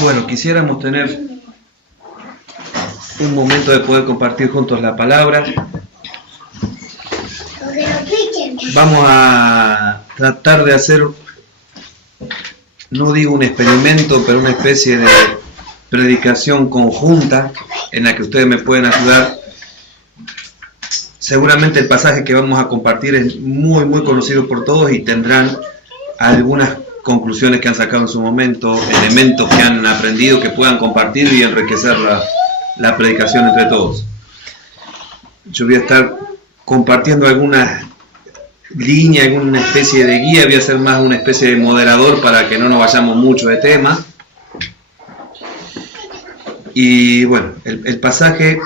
Bueno, quisiéramos tener un momento de poder compartir juntos la palabra. Vamos a tratar de hacer, no digo un experimento, pero una especie de predicación conjunta en la que ustedes me pueden ayudar. Seguramente el pasaje que vamos a compartir es muy conocido por todos y tendrán algunas conclusiones que han sacado en su momento, elementos que han aprendido que puedan compartir y enriquecer la predicación entre todos. Yo voy a estar compartiendo algunas líneas, alguna especie de guía, voy a ser más una especie de moderador para que no nos vayamos mucho de tema. Y bueno, el pasaje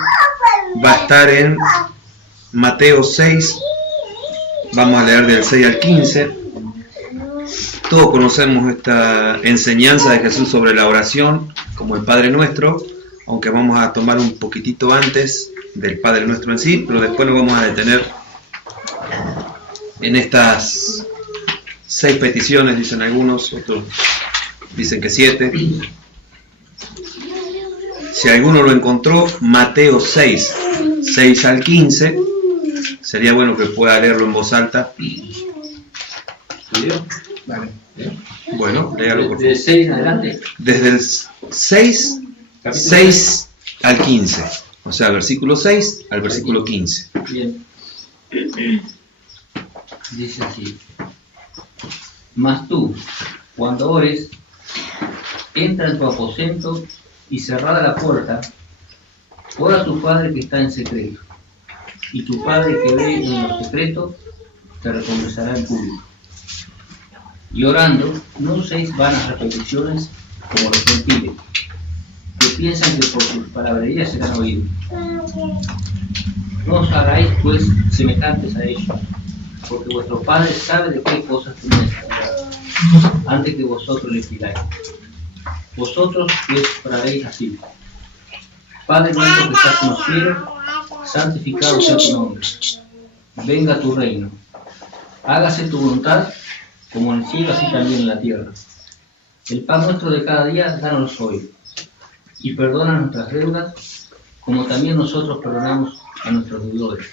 va a estar en Mateo 6, vamos a leer del 6 al 15. Todos conocemos esta enseñanza de Jesús sobre la oración, como el Padre Nuestro, aunque vamos a tomar un poquitito antes del Padre Nuestro en sí, pero después nos vamos a detener en estas 6 peticiones, dicen algunos, otros dicen que 7. Si alguno lo encontró, Mateo 6, 6 al 15, sería bueno que pueda leerlo en voz alta. Vale. Bueno, léalo por favor. ¿Desde 6 en adelante? Desde el 6 al 15, o sea, versículo 6 al versículo 15. Bien. Dice así: Mas tú, cuando ores, entra en tu aposento y cerrada la puerta, ora a tu Padre que está en secreto, y tu Padre que ve en lo secreto te recompensará en público. Y orando, no uséis vanas repeticiones como los gentiles, que piensan que por sus palabrerías serán oídos. No os hagáis pues semejantes a ellos, porque vuestro Padre sabe de qué cosas tenéis que orar, antes que vosotros le pidáis. Vosotros pues oraréis así: Padre nuestro que estás en los cielos, santificado sea tu nombre. Venga tu reino. Hágase tu voluntad, como en el cielo, así también en la tierra. El pan nuestro de cada día, dános hoy. Y perdona nuestras deudas, como también nosotros perdonamos a nuestros deudores.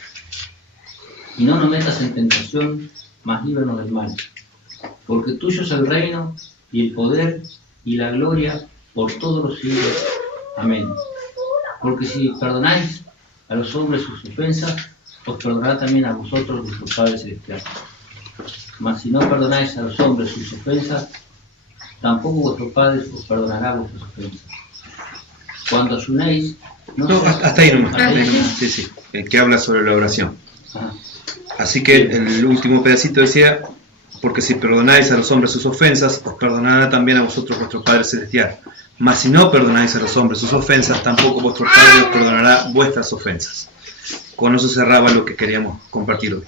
Y no nos metas en tentación, mas líbranos del mal. Porque tuyo es el reino, y el poder, y la gloria, por todos los siglos. Amén. Porque si perdonáis a los hombres sus ofensas, os perdonará también a vosotros vuestro Padre Celestial. Mas si no perdonáis a los hombres sus ofensas, tampoco vuestro Padre os perdonará vuestras ofensas. Cuando ayunéis, no, hasta ahí nomás. Sí, el que habla sobre la oración. Ajá. Así que el último pedacito decía: porque si perdonáis a los hombres sus ofensas, os perdonará también a vosotros vuestro Padre Celestial. Mas si no perdonáis a los hombres sus ofensas, tampoco vuestro Padre os perdonará vuestras ofensas. Con eso cerraba lo que queríamos compartir hoy.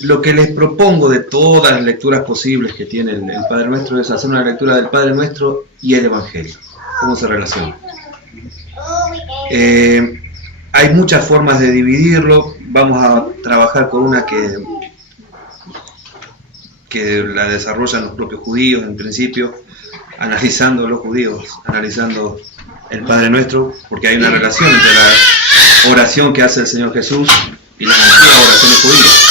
Lo que les propongo de todas las lecturas posibles que tiene el Padre Nuestro es hacer una lectura del Padre Nuestro y el Evangelio. ¿Cómo se relaciona? Hay muchas formas de dividirlo. Vamos a trabajar con una que la desarrollan los propios judíos en principio, analizando los judíos, analizando el Padre Nuestro, porque hay una relación entre la oración que hace el Señor Jesús y las antiguas oraciones judías.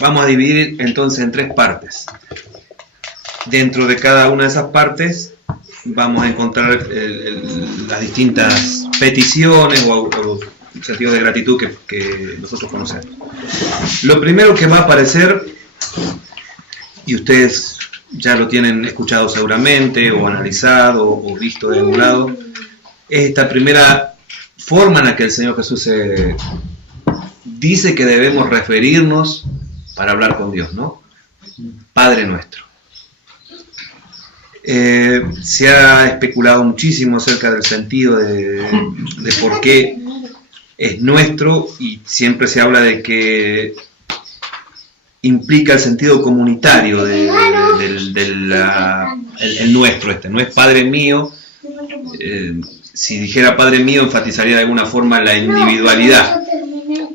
Vamos a dividir entonces en 3 partes. Dentro de cada una de esas partes vamos a encontrar las distintas peticiones o sentidos de gratitud que nosotros conocemos. Lo primero que va a aparecer, y ustedes ya lo tienen escuchado seguramente, o analizado, o visto de algún lado, es esta primera forma en la que el Señor Jesús dice que debemos referirnos para hablar con Dios, ¿no? Padre Nuestro. Se ha especulado muchísimo acerca del sentido de por qué es nuestro, y siempre se habla de que implica el sentido comunitario del nuestro. No es Padre mío. Si dijera Padre mío, enfatizaría de alguna forma la individualidad.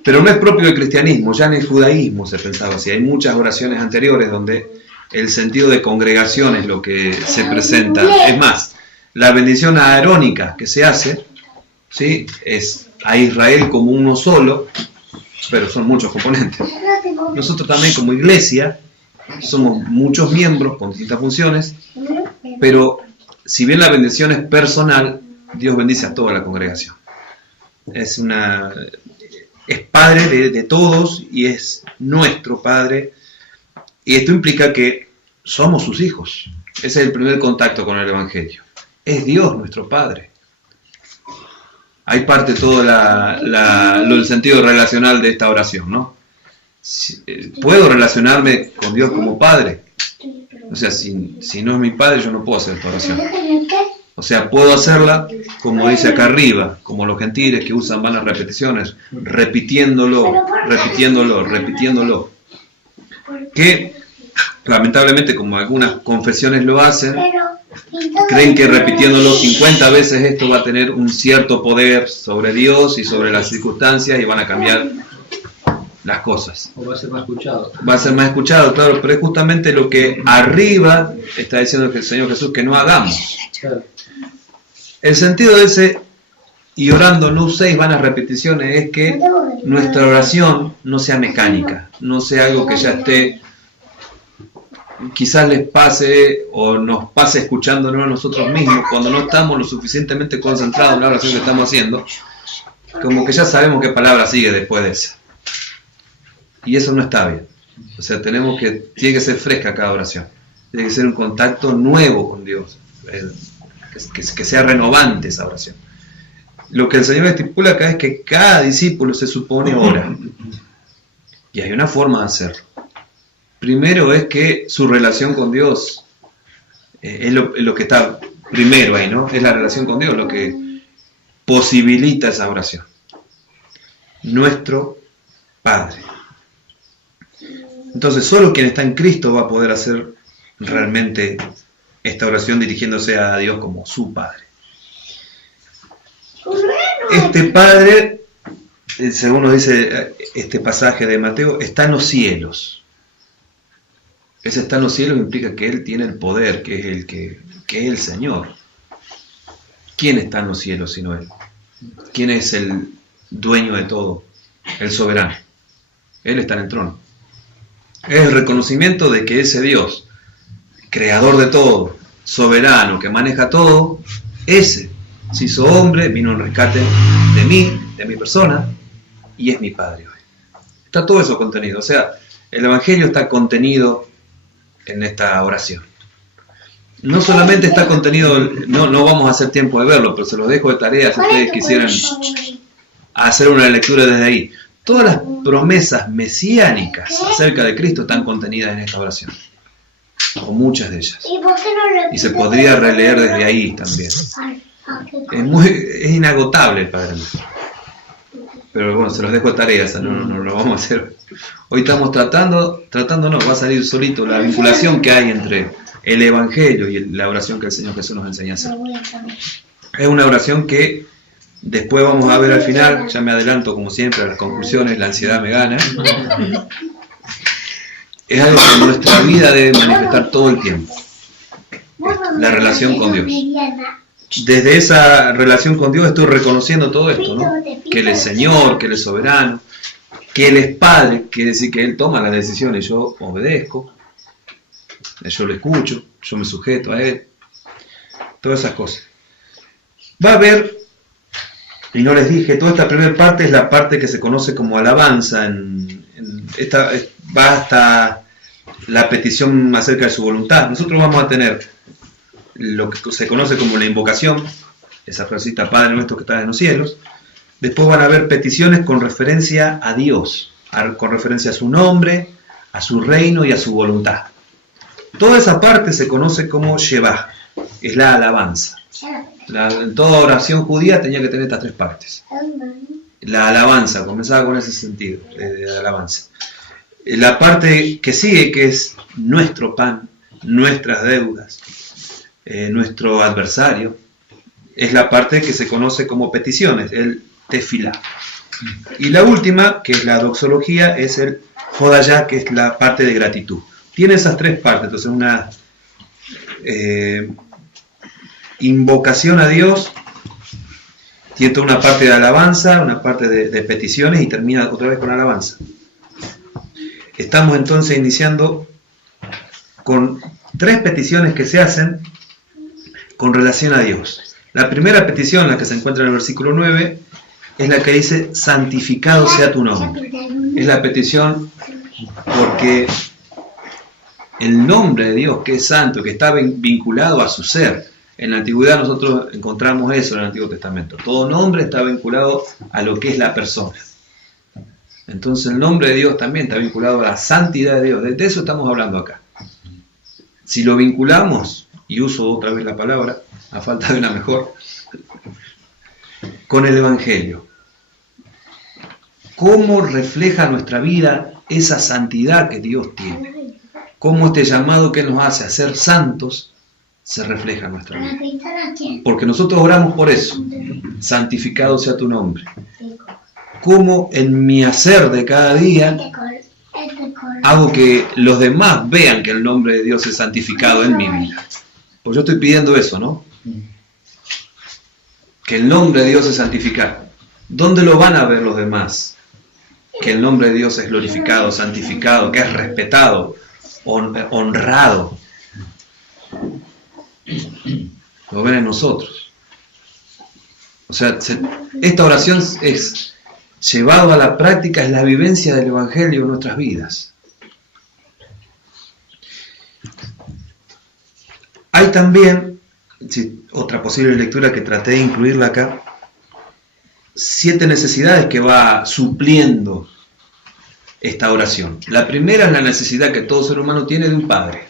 Pero no es propio del cristianismo, ya en el judaísmo se pensaba así. Hay muchas oraciones anteriores donde el sentido de congregación es lo que se presenta. Es más, la bendición arónica que se hace, ¿sí?, es a Israel como uno solo, pero son muchos componentes. Nosotros también como iglesia somos muchos miembros con distintas funciones, pero si bien la bendición es personal, Dios bendice a toda la congregación. Es Padre de todos y es nuestro Padre. Y esto implica que somos sus hijos. Ese es el primer contacto con el Evangelio. Es Dios nuestro Padre. Hay parte todo el sentido relacional de esta oración, ¿no? ¿Puedo relacionarme con Dios como Padre? O sea, si no es mi Padre, yo no puedo hacer esta oración. O sea, puedo hacerla, como dice acá arriba, como los gentiles que usan vanas repeticiones, repitiéndolo. Que, lamentablemente, como algunas confesiones lo hacen, creen que repitiéndolo 50 veces esto va a tener un cierto poder sobre Dios y sobre las circunstancias y van a cambiar las cosas. O va a ser más escuchado. Va a ser más escuchado, claro, pero es justamente lo que arriba está diciendo que el Señor Jesús que no hagamos. Claro. El sentido de ese, y orando no uséis vanas repeticiones, es que nuestra oración no sea mecánica, no sea algo que ya esté, quizás les pase o nos pase escuchándonos a nosotros mismos, cuando no estamos lo suficientemente concentrados en la oración que estamos haciendo, como que ya sabemos qué palabra sigue después de esa. Y eso no está bien. O sea, tiene que ser fresca cada oración. Tiene que ser un contacto nuevo con Dios. Que sea renovante esa oración. Lo que el Señor estipula acá es que cada discípulo se supone ora. Y hay una forma de hacerlo. Primero es que su relación con Dios es lo que está primero ahí, ¿no? Es la relación con Dios lo que posibilita esa oración. Nuestro Padre. Entonces, solo quien está en Cristo va a poder hacer realmente esta oración dirigiéndose a Dios como su Padre. Este Padre, según nos dice este pasaje de Mateo, está en los cielos. Ese está en los cielos implica que Él tiene el poder, que es el Señor. ¿Quién está en los cielos sino Él? ¿Quién es el dueño de todo? El soberano. Él está en el trono. Es el reconocimiento de que ese Dios, creador de todo, soberano, que maneja todo, ese se hizo hombre, vino en rescate de mí, de mi persona, y es mi Padre hoy. Está todo eso contenido. O sea, el Evangelio está contenido en esta oración. No solamente está contenido, no vamos a hacer tiempo de verlo, pero se los dejo de tarea si ustedes quisieran hacer una lectura desde ahí. Todas las promesas mesiánicas acerca de Cristo están contenidas en esta oración, o muchas de ellas. Y se podría releer desde ahí también. Es inagotable el Padre Nuestro. Pero bueno, se los dejo de tarea, no lo vamos a hacer. Hoy estamos tratando no, va a salir solito la vinculación que hay entre el Evangelio y la oración que el Señor Jesús nos enseña a hacer. Es una oración que después vamos a ver al final, ya me adelanto como siempre a las conclusiones, la ansiedad me gana. Es algo que en nuestra vida debe manifestar todo el tiempo. La relación con Dios. Desde esa relación con Dios estoy reconociendo todo esto, ¿no? Que Él es Señor, que Él es soberano, que Él es Padre, quiere decir que Él toma las decisiones, yo obedezco, yo lo escucho, yo me sujeto a Él, todas esas cosas. Va a haber, y no les dije, toda esta primera parte es la parte que se conoce como alabanza, va hasta la petición acerca de su voluntad. Nosotros vamos a tener lo que se conoce como la invocación, esa frasita Padre nuestro que está en los cielos. Después van a haber peticiones con referencia a Dios, con referencia a su nombre, a su reino y a su voluntad. Toda esa parte se conoce como Shevah, es la alabanza. En toda oración judía tenía que tener estas tres partes. La alabanza, comenzaba con ese sentido de alabanza. La parte que sigue, que es nuestro pan, nuestras deudas, nuestro adversario, es la parte que se conoce como peticiones, el tefilá. Y la última, que es la doxología, es el Hodayá, que es la parte de gratitud. Tiene esas tres partes, entonces una invocación a Dios, tiene toda una parte de alabanza, una parte de peticiones y termina otra vez con alabanza. Estamos entonces iniciando con tres peticiones que se hacen con relación a Dios. La primera petición, la que se encuentra en el versículo 9, es la que dice, santificado sea tu nombre. Es la petición porque el nombre de Dios, que es santo, que está vinculado a su ser. En la antigüedad nosotros encontramos eso en el Antiguo Testamento. Todo nombre está vinculado a lo que es la persona. Entonces el nombre de Dios también está vinculado a la santidad de Dios. De eso estamos hablando acá. Si lo vinculamos, y uso otra vez la palabra, a falta de una mejor, con el Evangelio. ¿Cómo refleja nuestra vida esa santidad que Dios tiene? ¿Cómo este llamado que nos hace a ser santos se refleja en nuestra vida? Porque nosotros oramos por eso. Santificado sea tu nombre. ¿Cómo en mi hacer de cada día hago que los demás vean que el nombre de Dios es santificado en mi vida? Pues yo estoy pidiendo eso, ¿no? Que el nombre de Dios es santificado. ¿Dónde lo van a ver los demás? Que el nombre de Dios es glorificado, santificado, que es respetado, honrado. Lo ven en nosotros. O sea, esta oración es llevada a la práctica, es la vivencia del Evangelio en nuestras vidas. Hay también, otra posible lectura que traté de incluirla acá, 7 necesidades que va supliendo esta oración. La primera es la necesidad que todo ser humano tiene de un padre.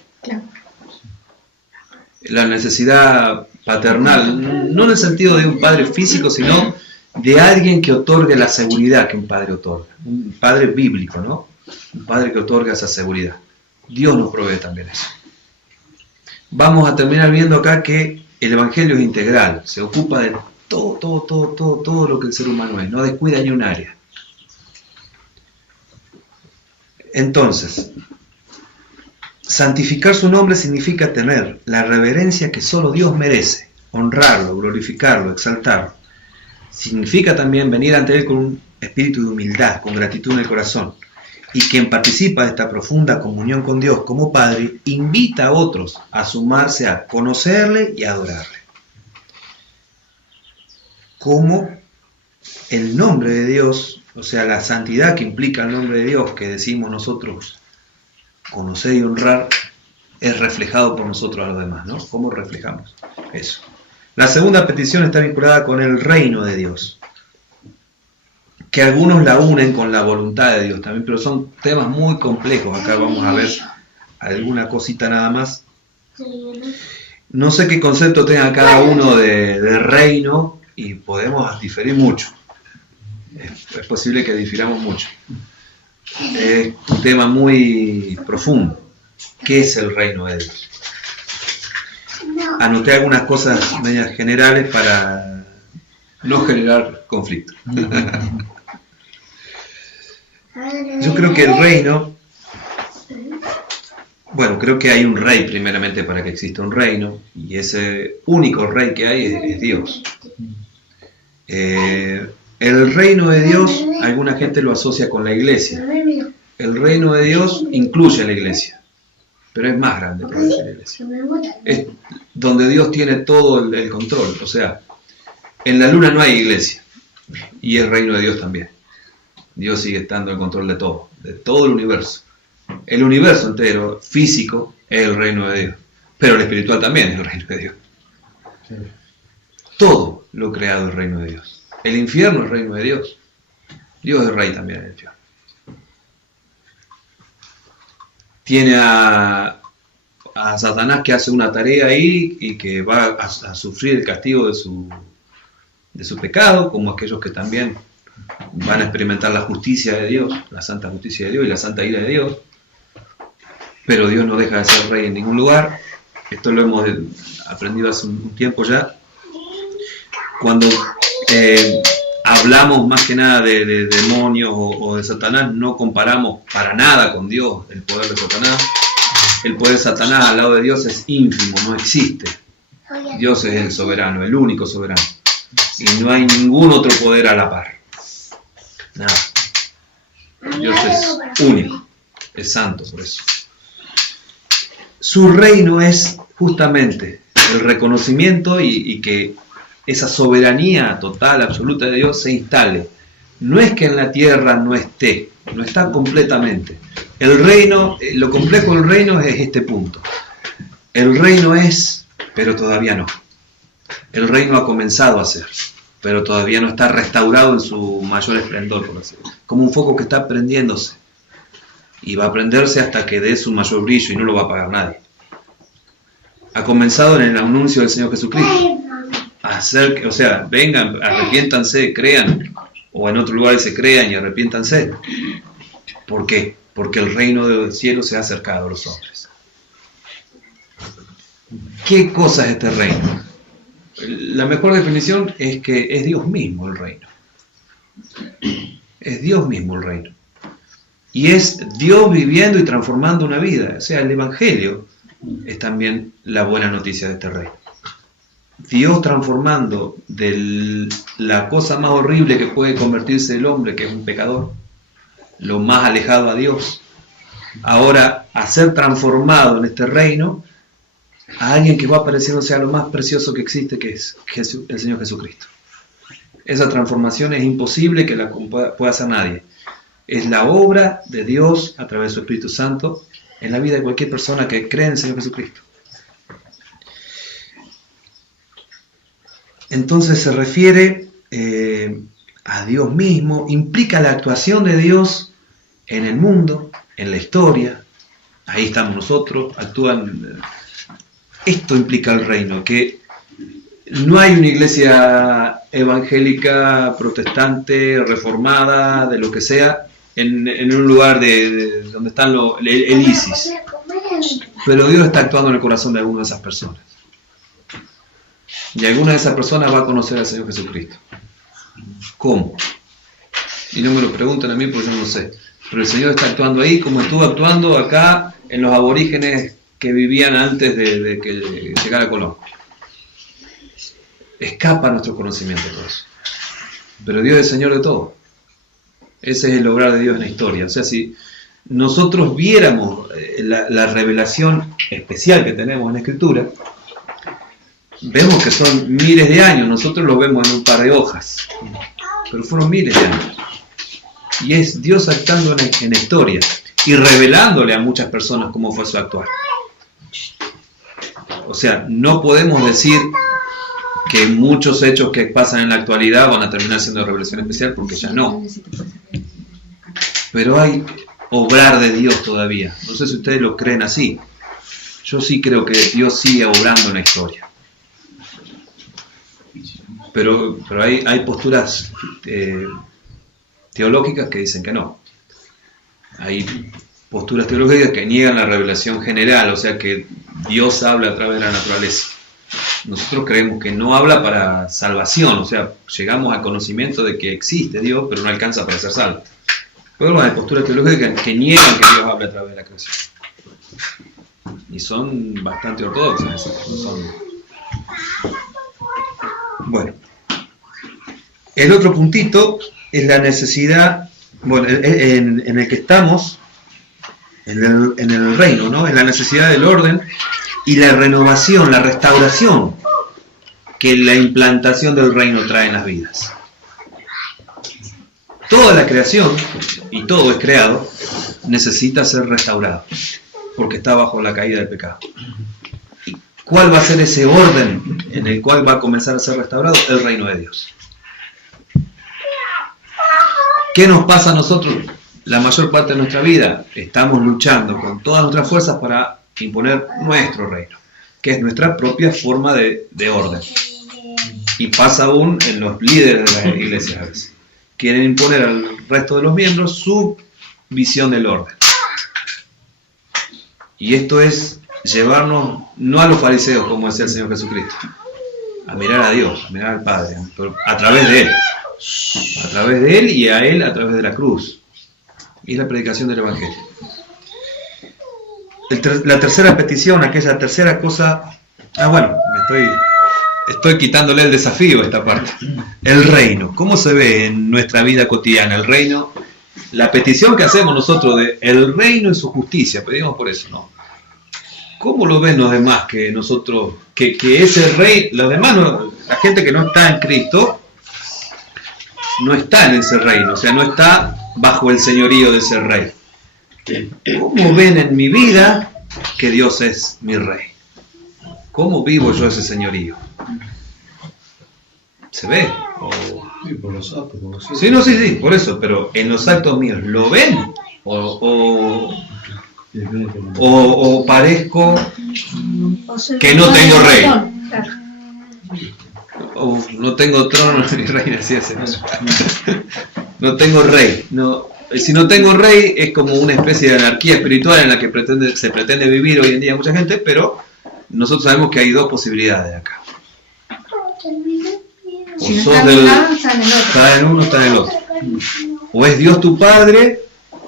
La necesidad paternal, no en el sentido de un padre físico, sino de alguien que otorgue la seguridad que un padre otorga. Un padre bíblico, ¿no? Un padre que otorga esa seguridad. Dios nos provee también eso. Vamos a terminar viendo acá que el Evangelio es integral, se ocupa de todo lo que el ser humano es, no descuida ni un área. Entonces, santificar su nombre significa tener la reverencia que solo Dios merece, honrarlo, glorificarlo, exaltarlo. Significa también venir ante Él con un espíritu de humildad, con gratitud en el corazón. Y quien participa de esta profunda comunión con Dios como Padre, invita a otros a sumarse a conocerle y adorarle. Como el nombre de Dios, o sea, la santidad que implica el nombre de Dios, que decimos nosotros conocer y honrar, es reflejado por nosotros a los demás, ¿no? ¿Cómo reflejamos eso? La segunda petición está vinculada con el reino de Dios, que algunos la unen con la voluntad de Dios también, pero son temas muy complejos. Acá vamos a ver alguna cosita nada más. No sé qué concepto tenga cada uno de reino, y podemos diferir mucho. Es posible que difiramos mucho. Es un tema muy profundo. ¿Qué es el reino de Dios? Anoté algunas cosas medias generales para no generar conflicto. Yo creo que el reino, bueno, creo que hay un rey primeramente para que exista un reino, y ese único rey que hay es Dios. El reino de Dios, alguna gente lo asocia con la iglesia. El reino de Dios incluye a la iglesia, pero es más grande que la iglesia. Es donde Dios tiene todo el control. O sea, en la luna no hay iglesia, y el reino de Dios también. Dios sigue estando en control de todo el universo. El universo entero, físico, es el reino de Dios, pero el espiritual también es el reino de Dios. Sí. Todo lo creado es el reino de Dios. El infierno es el reino de Dios. Dios es rey también en el infierno. Tiene a Satanás que hace una tarea ahí y que va a sufrir el castigo de su pecado, como aquellos que también van a experimentar la justicia de Dios, la santa justicia de Dios y la santa ira de Dios. Pero Dios no deja de ser rey en ningún lugar. Esto lo hemos aprendido hace un tiempo ya. Cuando hablamos más que nada de demonios o de Satanás, no comparamos para nada con Dios el poder de Satanás. El poder de Satanás al lado de Dios es ínfimo, no existe. Dios es el soberano, el único soberano. Y no hay ningún otro poder a la par. Nada. Dios es único, es santo por eso. Su reino es justamente el reconocimiento y que esa soberanía total, absoluta de Dios se instale. No es que en la tierra no esté, no está completamente. El reino, lo complejo del reino es este punto. El reino es, pero todavía no. El reino ha comenzado a ser, pero todavía no está restaurado en su mayor esplendor, por así decirlo. Como un foco que está prendiéndose. Y va a prenderse hasta que dé su mayor brillo y no lo va a apagar nadie. Ha comenzado en el anuncio del Señor Jesucristo. O sea, vengan, arrepiéntanse, crean. O en otro lugar se crean y arrepiéntanse. ¿Por qué? Porque el reino del cielo se ha acercado a los hombres. ¿Qué cosa es este reino? La mejor definición es que es Dios mismo el reino. Es Dios mismo el reino. Y es Dios viviendo y transformando una vida. O sea, el Evangelio es también la buena noticia de este reino. Dios transformando de la cosa más horrible que puede convertirse el hombre, que es un pecador, lo más alejado a Dios, ahora a ser transformado en este reino a alguien que va apareciéndose a lo más precioso que existe, que es el Señor Jesucristo. Esa transformación es imposible que la pueda hacer nadie. Es la obra de Dios a través de su Espíritu Santo en la vida de cualquier persona que cree en el Señor Jesucristo. Entonces se refiere a Dios mismo, implica la actuación de Dios en el mundo, en la historia. Ahí estamos nosotros, actúan. Esto implica el reino, que no hay una iglesia evangélica, protestante, reformada, de lo que sea, en un lugar de donde están el ISIS. Pero Dios está actuando en el corazón de alguna de esas personas. Y alguna de esas personas va a conocer al Señor Jesucristo. ¿Cómo? Y no me lo pregunten a mí porque yo no sé. Pero el Señor está actuando ahí como estuvo actuando acá en los aborígenes que vivían antes de que llegara Colón. Escapa nuestro conocimiento todo eso. Pero Dios es Señor de todo. Ese es el obrar de Dios en la historia. O sea, si nosotros viéramos la revelación especial que tenemos en la Escritura, vemos que son miles de años. Nosotros lo vemos en un par de hojas. Pero fueron miles de años. Y es Dios actuando en la historia y revelándole a muchas personas cómo fue su actuar. O sea, no podemos decir que muchos hechos que pasan en la actualidad van a terminar siendo revelación especial, porque ya no. Pero hay obrar de Dios todavía. No sé si ustedes lo creen así. Yo sí creo que Dios sigue obrando en la historia. Pero hay posturas teológicas que dicen que no. Hay posturas teológicas que niegan la revelación general, o sea que Dios habla a través de la naturaleza. Nosotros creemos que no habla para salvación, o sea, llegamos al conocimiento de que existe Dios, pero no alcanza para ser salvo. Pero hay posturas teológicas que niegan que Dios habla a través de la creación. Y son bastante ortodoxas. Bueno, el otro puntito es la necesidad, bueno, en el que estamos, en el reino, ¿no? Es la necesidad del orden y la renovación, la restauración que la implantación del reino trae en las vidas. Toda la creación, y todo es creado, necesita ser restaurado, porque está bajo la caída del pecado. ¿Y cuál va a ser ese orden en el cual va a comenzar a ser restaurado? El reino de Dios. ¿Qué nos pasa a nosotros? La mayor parte de nuestra vida estamos luchando con todas nuestras fuerzas para imponer nuestro reino, que es nuestra propia forma de orden. Y pasa aún en los líderes de las iglesias a veces. Quieren imponer al resto de los miembros su visión del orden. Y esto es llevarnos, no a los fariseos, como decía el Señor Jesucristo, a mirar a Dios, a mirar al Padre, pero a través de Él. a través de Él y a Él a través de la cruz. Y la predicación del Evangelio. La tercera petición, aquella tercera cosa... bueno, estoy quitándole el desafío a esta parte. El reino. ¿Cómo se ve en nuestra vida cotidiana el reino? La petición que hacemos nosotros de el reino y su justicia, pedimos por eso, ¿no? ¿Cómo lo ven los demás que nosotros, que ese rey, los demás, la gente que no está en Cristo, no está en ese reino, o sea, no está bajo el señorío de ese rey? ¿Cómo ven en mi vida que Dios es mi rey? ¿Cómo vivo yo ese señorío? ¿Se ve? Sí, por los actos, por los Sí, sí, por eso, pero en los actos míos, ¿lo ven? ¿O parezco que no tengo rey? O no tengo trono ni reina, así es. No tengo rey. No, si no tengo rey es como una especie de anarquía espiritual en la que se pretende vivir hoy en día mucha gente, pero nosotros sabemos que hay dos posibilidades acá. O Si no sos está en un lado, está en el otro. está en uno, está en el otro. O es Dios tu Padre,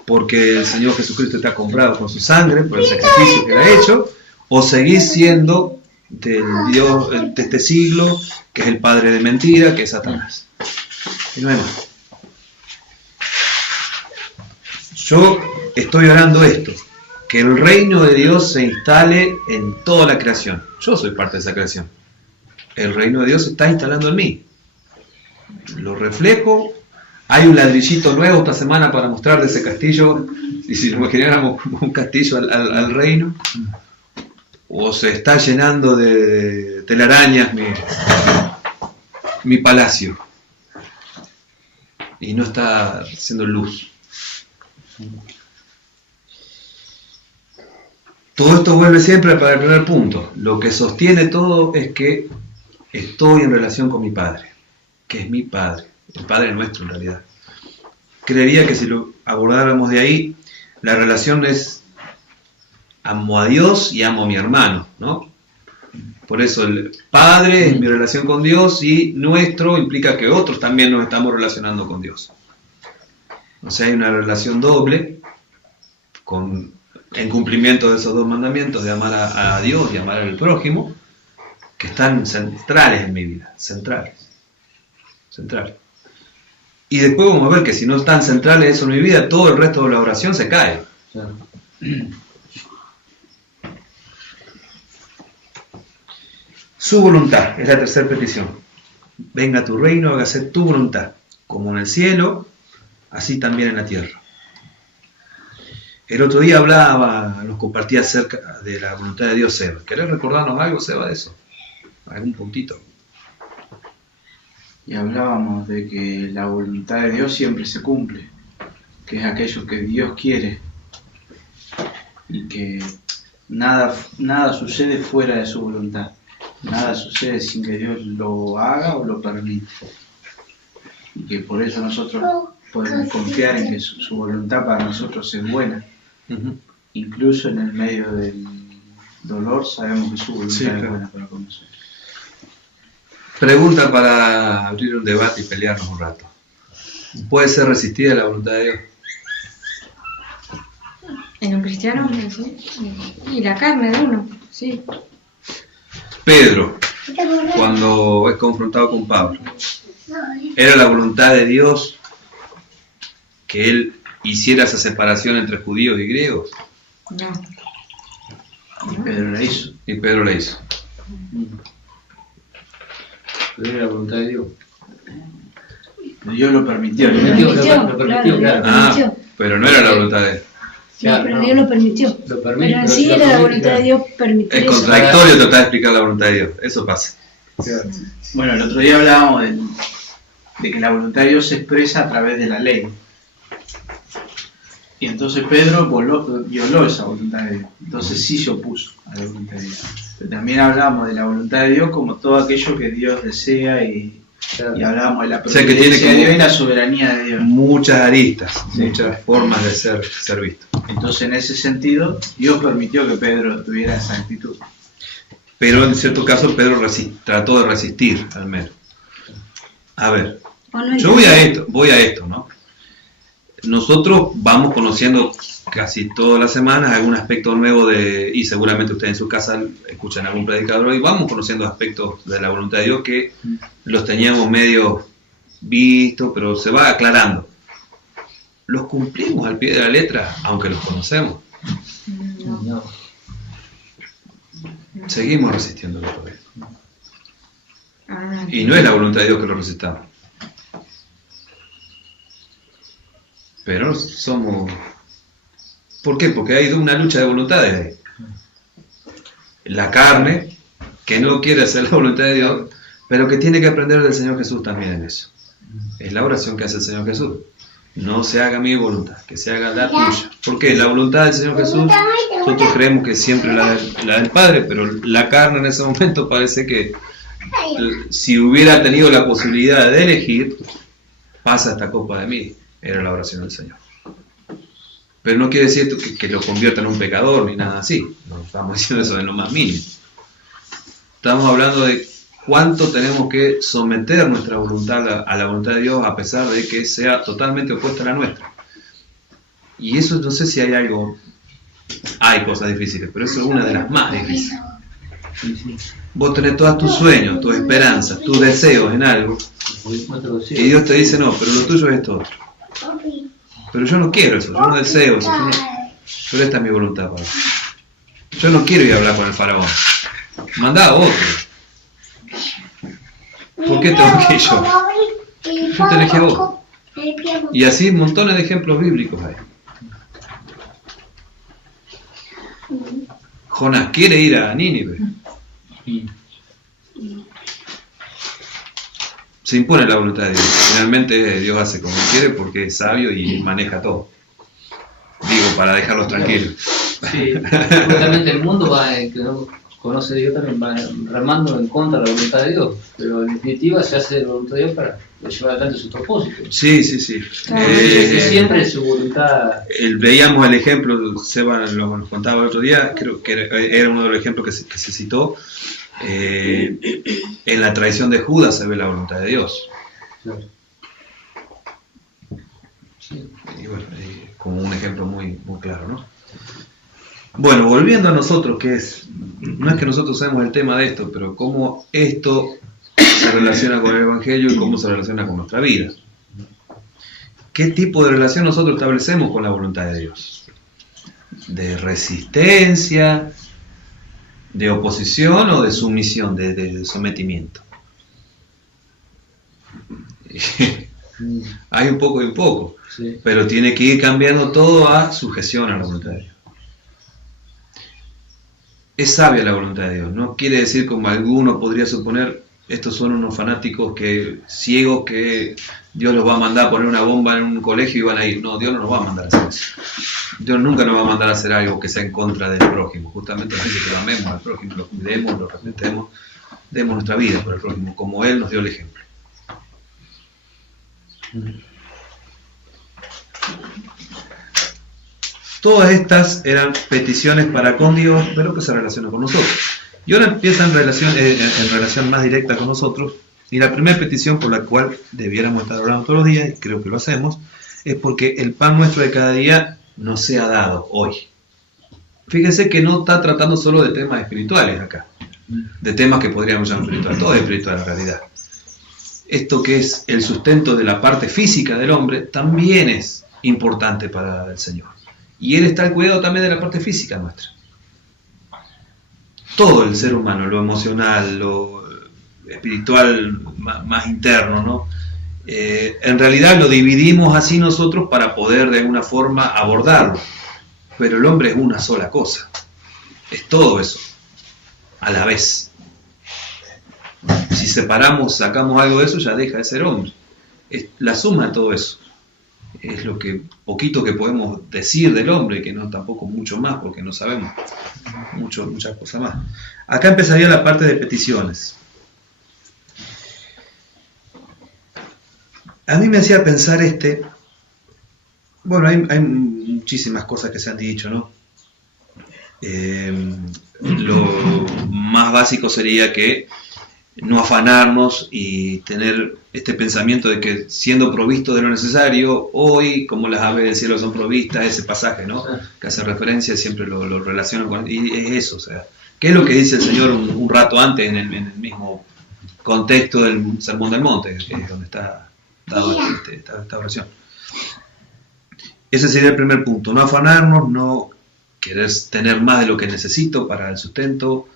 porque el Señor Jesucristo está comprado con su sangre, por el sacrificio que Él ha hecho, o seguís siendo del Dios de este siglo, que es el padre de mentira, que es Satanás. Y no hay más. Yo estoy orando esto, que el reino de Dios se instale en toda la creación. Yo soy parte de esa creación. El reino de Dios se está instalando en mí. Lo reflejo. Hay un ladrillito nuevo esta semana para mostrar de ese castillo, y si lo imagináramos como un castillo al reino, o se está llenando de telarañas mi palacio, y no está haciendo luz. Todo esto vuelve siempre para el primer punto. Lo que sostiene todo es que estoy en relación con mi Padre, que es mi Padre, el Padre nuestro en realidad. Creería que si lo abordáramos de ahí, la relación es amo a Dios y amo a mi hermano, ¿no? Por eso el Padre es mi relación con Dios y nuestro implica que otros también nos estamos relacionando con Dios. O sea, hay una relación doble en cumplimiento de esos dos mandamientos de amar a Dios y amar al prójimo, que están centrales en mi vida, centrales. Y después vamos a ver que si no están centrales eso en mi vida, todo el resto de la oración se cae. Su voluntad es la tercera petición. Venga tu reino, hágase tu voluntad, como en el cielo, así también en la tierra. El otro día nos compartía acerca de la voluntad de Dios, Seba. ¿Querés recordarnos algo, Seba, de eso? ¿Algún puntito? Y hablábamos de que la voluntad de Dios siempre se cumple, que es aquello que Dios quiere y que nada sucede fuera de su voluntad, nada sucede sin que Dios lo haga o lo permita, y que por eso nosotros podemos confiar en que su voluntad para nosotros es buena. Incluso en el medio del dolor sabemos que su voluntad es buena para con nosotros. Pregunta para abrir un debate y pelearnos un rato. ¿Puede ser resistida la voluntad de Dios? En un cristiano, sí. Y la carne de uno, sí. Pedro, cuando es confrontado con Pablo, ¿era la voluntad de Dios que él hiciera esa separación entre judíos y griegos? No. Y Pedro la hizo. Y Pedro la hizo. Pero era la voluntad de Dios. Dios lo permitió. Lo permitió, claro. Pero no era la voluntad de Dios. No, pero Dios lo permitió. Lo permite, Pero en sí era la voluntad de Dios permitir Es eso. contradictorio tratar de explicar la voluntad de Dios. Eso pasa. Bueno, el otro día hablábamos de que la voluntad de Dios se expresa a través de la ley. Y entonces Pedro violó esa voluntad de Dios. Entonces sí se opuso a la voluntad de Dios. Pero también hablábamos de la voluntad de Dios como todo aquello que Dios desea y hablábamos de la O sea que tiene providencia de Dios y la soberanía de Dios. Muchas aristas, Sí. muchas formas de ser visto. Entonces en ese sentido Dios permitió que Pedro tuviera esa actitud. Pero en cierto caso Pedro trató de resistir al menos. A ver, ¿O no Yo voy a esto, ¿no? Nosotros vamos conociendo casi todas las semanas algún aspecto nuevo y seguramente ustedes en su casa escuchan a algún predicador y vamos conociendo aspectos de la voluntad de Dios que los teníamos medio vistos, pero se va aclarando. ¿Los cumplimos al pie de la letra, aunque los conocemos? No. Seguimos resistiéndolo todavía. Ah, Y no es la voluntad de Dios que lo resistamos. Pero somos... ¿Por qué? Porque hay una lucha de voluntades ahí. La carne, que no quiere hacer la voluntad de Dios, pero que tiene que aprender del Señor Jesús también en eso. Es la oración que hace el Señor Jesús. No se haga mi voluntad, que se haga la tuya. ¿Por qué? La voluntad del Señor Jesús, nosotros creemos que siempre la del Padre, pero la carne en ese momento parece que si hubiera tenido la posibilidad de elegir, pasa esta copa de mí, era la oración del Señor. Pero no quiere decir que lo convierta en un pecador ni nada así, no estamos diciendo eso en lo más mínimo. Estamos hablando de cuánto tenemos que someter nuestra voluntad a la voluntad de Dios a pesar de que sea totalmente opuesta a la nuestra. Y eso no sé si hay cosas difíciles, pero eso es una de las más difíciles. Vos tenés todos tus sueños, tus esperanzas, tus deseos en algo, y Dios te dice no, pero lo tuyo es esto otro. Pero yo no quiero eso, yo no deseo eso, pero esta es mi voluntad, Padre. Yo no quiero ir a hablar con el faraón. Mandá a otro. ¿Por qué tengo que ir yo? Yo te elegí a vos. Y así montones de ejemplos bíblicos hay. Jonás quiere ir a Nínive. Se impone la voluntad de Dios. Finalmente Dios hace como quiere porque es sabio y maneja todo. Digo, para dejarlos tranquilos. Sí, justamente el mundo que no conoce a Dios también va remando en contra de la voluntad de Dios, pero en definitiva se hace la voluntad de Dios para llevar adelante su propósito. Sí. Siempre es su voluntad. Veíamos el ejemplo, Seba nos contaba el otro día, creo que era uno de los ejemplos que se citó. En la traición de Judas se ve la voluntad de Dios. Claro. Sí. Y bueno, como un ejemplo muy, muy claro, ¿no? Bueno, volviendo a nosotros, no es que nosotros seamos el tema de esto, pero cómo esto se relaciona con el Evangelio y cómo se relaciona con nuestra vida. ¿Qué tipo de relación nosotros establecemos con la voluntad de Dios? ¿De resistencia, de oposición o de sumisión, de sometimiento? Hay un poco y un poco, Sí. pero tiene que ir cambiando todo a sujeción a la voluntad de Dios. Es sabia la voluntad de Dios, no quiere decir como alguno podría suponer, estos son unos fanáticos ciegos que Dios los va a mandar a poner una bomba en un colegio y van a ir. No, Dios no nos va a mandar a hacer eso. Dios nunca nos va a mandar a hacer algo que sea en contra del prójimo. Justamente nos dice que lo amemos al prójimo, lo cuidemos, lo respetemos, demos nuestra vida por el prójimo, como Él nos dio el ejemplo. Todas estas eran peticiones para con Dios, pero que se relacionan con nosotros. Y ahora empieza en relación más directa con nosotros. Y la primera petición por la cual debiéramos estar orando todos los días, y creo que lo hacemos, es porque el pan nuestro de cada día nos sea dado hoy. Fíjense que no está tratando solo de temas espirituales acá, de temas que podríamos llamar espiritual, todo es espiritual en realidad. Esto que es el sustento de la parte física del hombre también es importante para el Señor. Y Él está al cuidado también de la parte física nuestra. Todo el ser humano, lo emocional, lo espiritual más interno, ¿no? En realidad lo dividimos así nosotros para poder de alguna forma abordarlo. Pero el hombre es una sola cosa. Es todo eso, a la vez. Si separamos, sacamos algo de eso, ya deja de ser hombre. Es la suma de todo eso. Es lo que poquito que podemos decir del hombre, que no tampoco mucho más, porque no sabemos muchas cosas más. Acá empezaría la parte de peticiones. A mí me hacía pensar bueno, hay muchísimas cosas que se han dicho, ¿no? Lo más básico sería que no afanarnos y tener este pensamiento de que siendo provisto de lo necesario, hoy, como las aves del cielo son provistas, ese pasaje, ¿no? Que hace referencia, siempre lo relacionan con, y es eso, o sea, ¿qué es lo que dice el Señor un rato antes en el mismo contexto del Sermón del Monte, que es donde está dado esta oración? Ese sería el primer punto, no afanarnos, no querer tener más de lo que necesito para el sustento.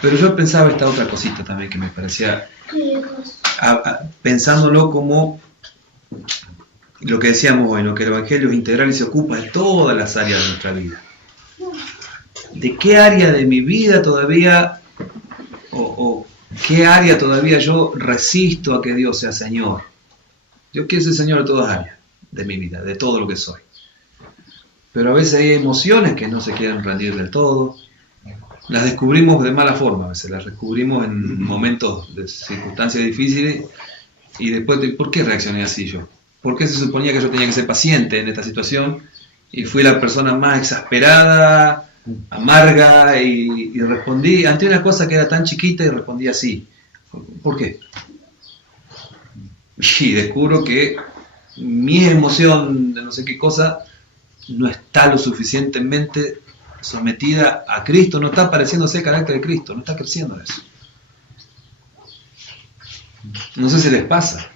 Pero yo pensaba esta otra cosita también que me parecía, pensándolo como lo que decíamos hoy, ¿no? Que el Evangelio es integral y se ocupa de todas las áreas de nuestra vida. ¿De qué área de mi vida todavía, o qué área todavía yo resisto a que Dios sea Señor? Yo quiero ser Señor de todas las áreas de mi vida, de todo lo que soy. Pero a veces hay emociones que no se quieren rendir del todo. Las descubrimos de mala forma, a veces las descubrimos en momentos de circunstancias difíciles y después, ¿por qué reaccioné así yo? ¿Por qué se suponía que yo tenía que ser paciente en esta situación y fui la persona más exasperada, amarga y respondí ante una cosa que era tan chiquita y respondí así? ¿Por qué? Y descubro que mi emoción de no sé qué cosa no está lo suficientemente sometida a Cristo, no está pareciéndose el carácter de Cristo, no está creciendo en eso. No sé si les pasa.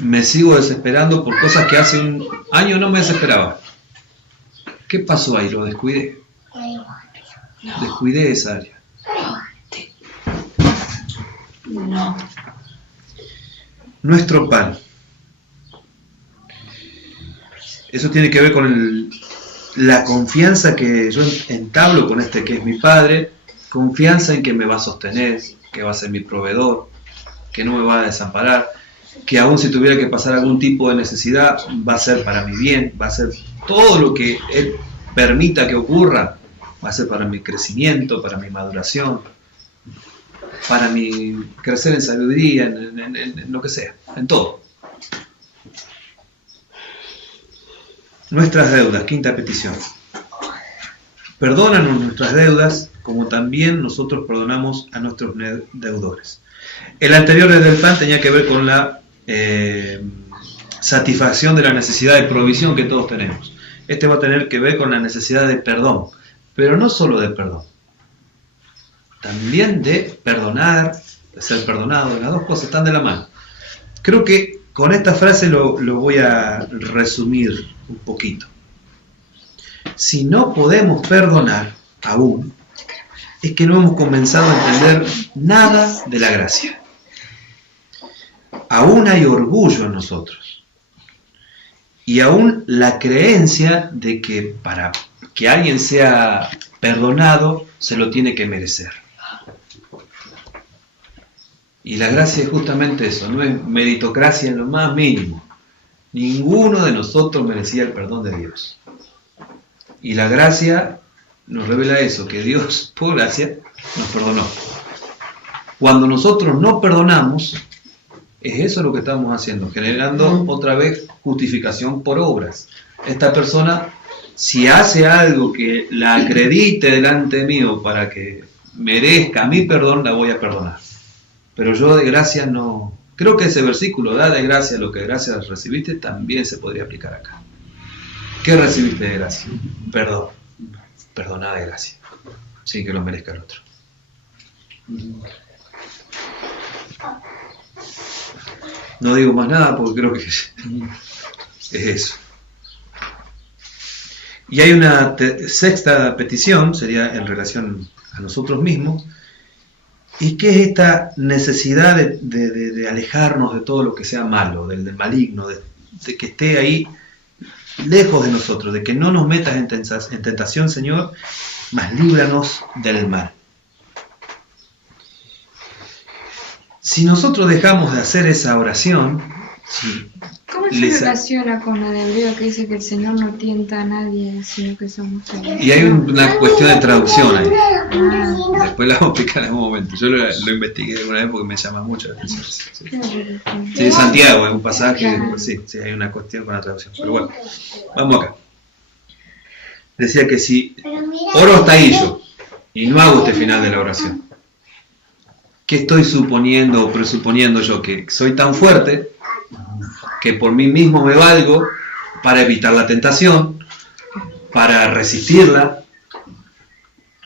Me sigo desesperando por cosas que hace un año no me desesperaba. ¿Qué pasó ahí? Lo descuidé. Descuidé esa área. No. Nuestro pan. Eso tiene que ver con la confianza que yo entablo con este que es mi Padre, confianza en que me va a sostener, que va a ser mi proveedor, que no me va a desamparar, que aun si tuviera que pasar algún tipo de necesidad, va a ser para mi bien, va a ser todo lo que Él permita que ocurra, va a ser para mi crecimiento, para mi maduración, para mi crecer en sabiduría, en lo que sea, en todo. Nuestras deudas, quinta petición. Perdónanos nuestras deudas, como también nosotros perdonamos a nuestros deudores. El anterior del pan tenía que ver con la satisfacción de la necesidad de provisión que todos tenemos. Este va a tener que ver con la necesidad de perdón, pero no solo de perdón, también de perdonar, de ser perdonado. Las dos cosas están de la mano. Creo que con esta frase lo voy a resumir un poquito. Si no podemos perdonar aún, es que no hemos comenzado a entender nada de la gracia. Aún hay orgullo en nosotros. Y aún la creencia de que para que alguien sea perdonado, se lo tiene que merecer. Y la gracia es justamente eso, no es meritocracia en lo más mínimo. Ninguno de nosotros merecía el perdón de Dios. Y la gracia nos revela eso, que Dios, por gracia, nos perdonó. Cuando nosotros no perdonamos, es eso lo que estamos haciendo, generando otra vez justificación por obras. Esta persona, si hace algo que la acredite delante mío para que merezca mi perdón, la voy a perdonar. Pero yo de gracia no. Creo que ese versículo, da de gracia lo que de gracia recibiste, también se podría aplicar acá. ¿Qué recibiste de gracia? Perdón. Perdona de gracia, sin que lo merezca el otro. No digo más nada porque creo que es eso. Y hay una sexta petición, sería en relación a nosotros mismos, y que es esta necesidad de alejarnos de todo lo que sea malo, del maligno, de que esté ahí lejos de nosotros, de que no nos metas en tentación, Señor, mas líbranos del mal. Si nosotros dejamos de hacer esa oración, ¿cómo se relaciona con la de Hebreo que dice que el Señor no tienta a nadie, sino que somos felices? Y hay una cuestión de traducción ahí. Después la vamos a explicar en algún momento. Yo lo investigué alguna vez porque me llama mucho la atención. Sí, Santiago es un pasaje, claro. Sí, hay una cuestión con la traducción. Pero bueno, vamos acá. Decía que si oro hasta ahí yo y no hago este final de la oración, ¿Qué estoy suponiendo o presuponiendo yo? Que soy tan fuerte que por mí mismo me valgo para evitar la tentación, para resistirla.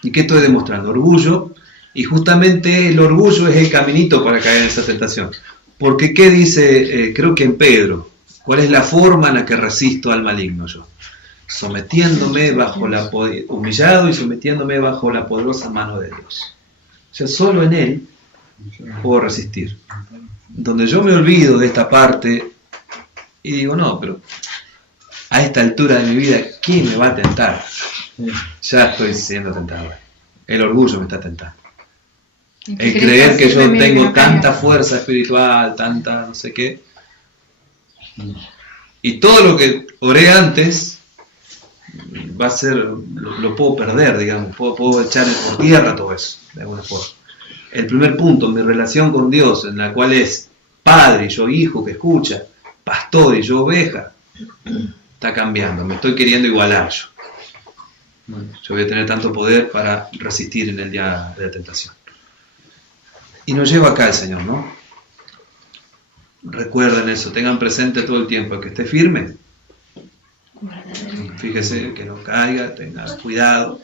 ¿Y qué estoy demostrando? Orgullo. Y justamente el orgullo es el caminito para caer en esa tentación. Porque ¿qué dice, creo que en Pedro? ¿Cuál es la forma en la que resisto al maligno yo? Sometiéndome humillado y sometiéndome bajo la poderosa mano de Dios. O sea, solo en Él puedo resistir. Donde yo me olvido de esta parte y digo, no, pero a esta altura de mi vida, ¿quién me va a tentar? Ya estoy siendo tentado. El orgullo me está tentando. El creer que yo tengo tanta fuerza espiritual, tanta no sé qué. Y todo lo que oré antes va a ser, lo puedo perder, digamos. Puedo echar por tierra todo eso, de alguna forma. El primer punto, mi relación con Dios, en la cual es padre y yo hijo que escucha, pastor y yo oveja, está cambiando. Me estoy queriendo igualar yo. Yo voy a tener tanto poder para resistir en el día de la tentación. Y nos lleva acá el Señor, ¿no? Recuerden eso, tengan presente todo el tiempo, el que esté firme, fíjese que no caiga, tenga cuidado.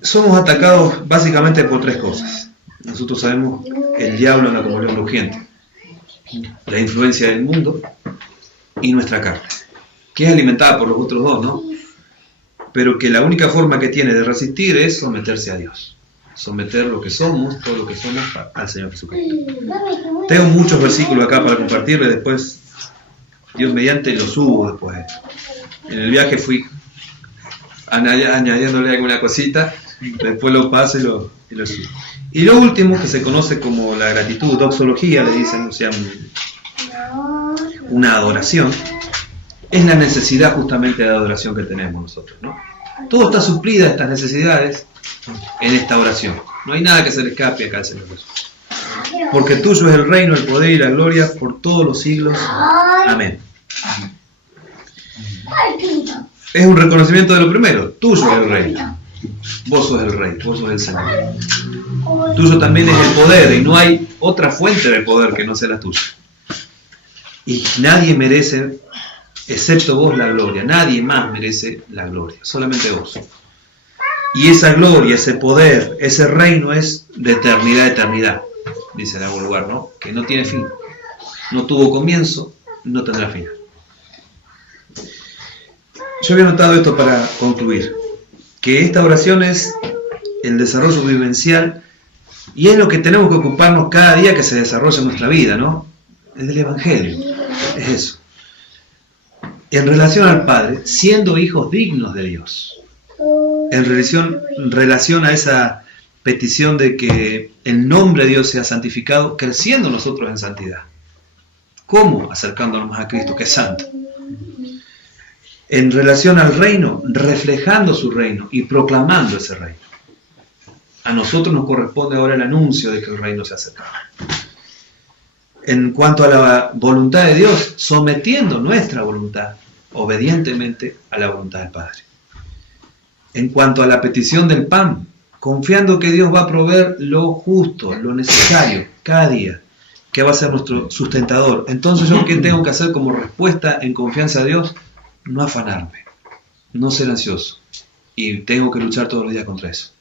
Somos atacados básicamente por tres cosas. Nosotros sabemos el diablo anda como león rugiente, la influencia del mundo y nuestra carne, que es alimentada por los otros dos, ¿no? Pero que la única forma que tiene de resistir es someterse a Dios. Someter lo que somos, todo lo que somos, al Señor Jesucristo. Tengo muchos versículos acá para compartirles, después, Dios mediante, los subo después. En el viaje fui añadiéndole alguna cosita, después lo paso y lo subo. Y lo último, que se conoce como la gratitud, doxología, le dicen, o sea, una adoración, es la necesidad justamente de adoración que tenemos nosotros, ¿no? Todo está suplida estas necesidades en esta oración. No hay nada que se le escape acá al Señor Jesús. Porque tuyo es el reino, el poder y la gloria por todos los siglos. Amén. Es un reconocimiento de lo primero. Tuyo es el reino. Vos sos el rey, vos sos el Señor. Tuyo también es el poder y no hay otra fuente de poder que no sea la tuya. Y nadie merece, excepto vos, la gloria. Nadie más merece la gloria, solamente vos. Y esa gloria, ese poder, ese reino es de eternidad a eternidad, dice en algún lugar, ¿no? Que no tiene fin. No tuvo comienzo, no tendrá final. Yo había notado esto para concluir, que esta oración es el desarrollo vivencial y es lo que tenemos que ocuparnos cada día que se desarrolla en nuestra vida, ¿no? Es del Evangelio, es eso. En relación al Padre, siendo hijos dignos de Dios. En relación a esa petición de que el nombre de Dios sea santificado, creciendo nosotros en santidad. ¿Cómo? Acercándonos más a Cristo, que es santo. En relación al reino, reflejando su reino y proclamando ese reino. A nosotros nos corresponde ahora el anuncio de que el reino se acerca. En cuanto a la voluntad de Dios, sometiendo nuestra voluntad obedientemente a la voluntad del Padre. En cuanto a la petición del pan, confiando que Dios va a proveer lo justo, lo necesario, cada día, que va a ser nuestro sustentador. Entonces yo, ¿qué tengo que hacer como respuesta en confianza a Dios? No afanarme, no ser ansioso. Y tengo que luchar todos los días contra eso.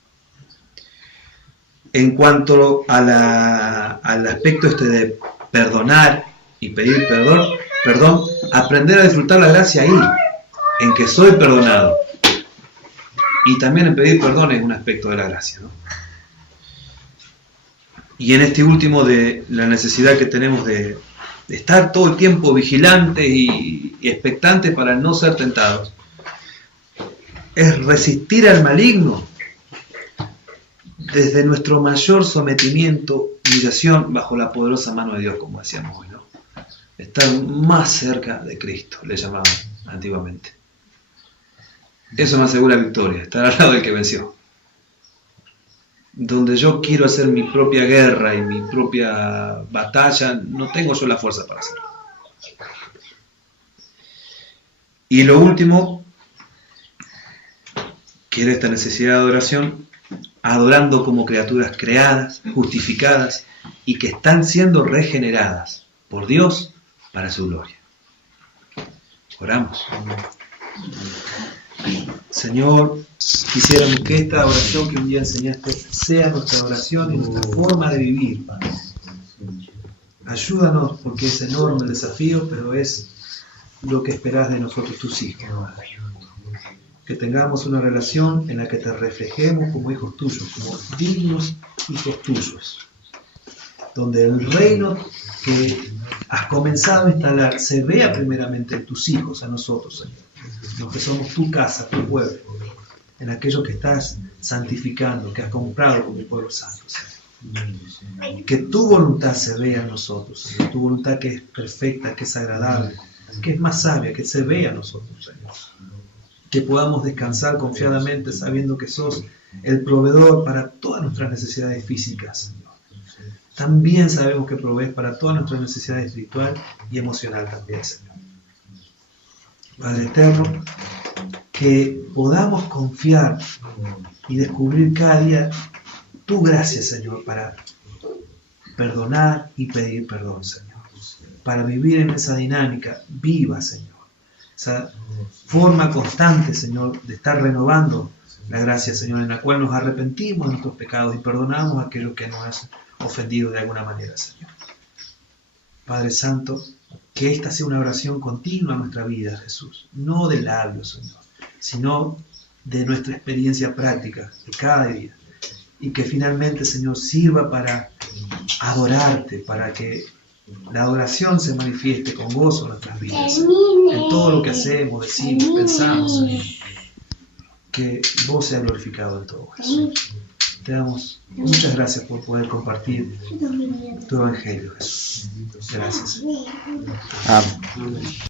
En cuanto al aspecto de perdonar y pedir perdón, aprender a disfrutar la gracia ahí, en que soy perdonado. Y también en pedir perdón es un aspecto de la gracia, ¿no? Y en este último de la necesidad que tenemos de estar todo el tiempo vigilantes y expectantes para no ser tentados, es resistir al maligno desde nuestro mayor sometimiento, humillación bajo la poderosa mano de Dios, como decíamos hoy, ¿no? Estar más cerca de Cristo, le llamaban antiguamente. Eso me asegura victoria, estar al lado del que venció. Donde yo quiero hacer mi propia guerra y mi propia batalla, no tengo yo la fuerza para hacerlo. Y lo último, que era esta necesidad de adoración, adorando como criaturas creadas, justificadas y que están siendo regeneradas por Dios para su gloria. Oramos. Señor, quisiéramos que esta oración que un día enseñaste sea nuestra oración y nuestra forma de vivir, Padre. Ayúdanos, porque es enorme el desafío, pero es lo que esperás de nosotros, tus hijos, Padre. Que tengamos una relación en la que te reflejemos como hijos tuyos, como dignos hijos tuyos, donde el reino que has comenzado a instalar se vea primeramente en tus hijos, a nosotros, Señor, los que somos tu casa, tu pueblo, en aquello que estás santificando, que has comprado con tu pueblo santo, Señor. Que tu voluntad se vea en nosotros, Señor, tu voluntad que es perfecta, que es agradable, que es más sabia, que se vea en nosotros, Señor. Que podamos descansar confiadamente sabiendo que sos el proveedor para todas nuestras necesidades físicas, Señor. También sabemos que provees para todas nuestras necesidades espiritual y emocional también, Señor. Padre eterno, que podamos confiar y descubrir cada día tu gracia, Señor, para perdonar y pedir perdón, Señor. Para vivir en esa dinámica viva, Señor. Esa forma constante, Señor, de estar renovando la gracia, Señor, en la cual nos arrepentimos de nuestros pecados y perdonamos a aquellos que nos han ofendido de alguna manera, Señor. Padre Santo, que esta sea una oración continua en nuestra vida, Jesús, no de labios, Señor, sino de nuestra experiencia práctica de cada día, y que finalmente, Señor, sirva para adorarte, para que la adoración se manifieste con gozo en nuestras vidas, en todo lo que hacemos, decimos, pensamos, Señor. Que vos seas glorificado en todo, Jesús. Te damos muchas gracias por poder compartir tu evangelio, Jesús. Gracias. Amén.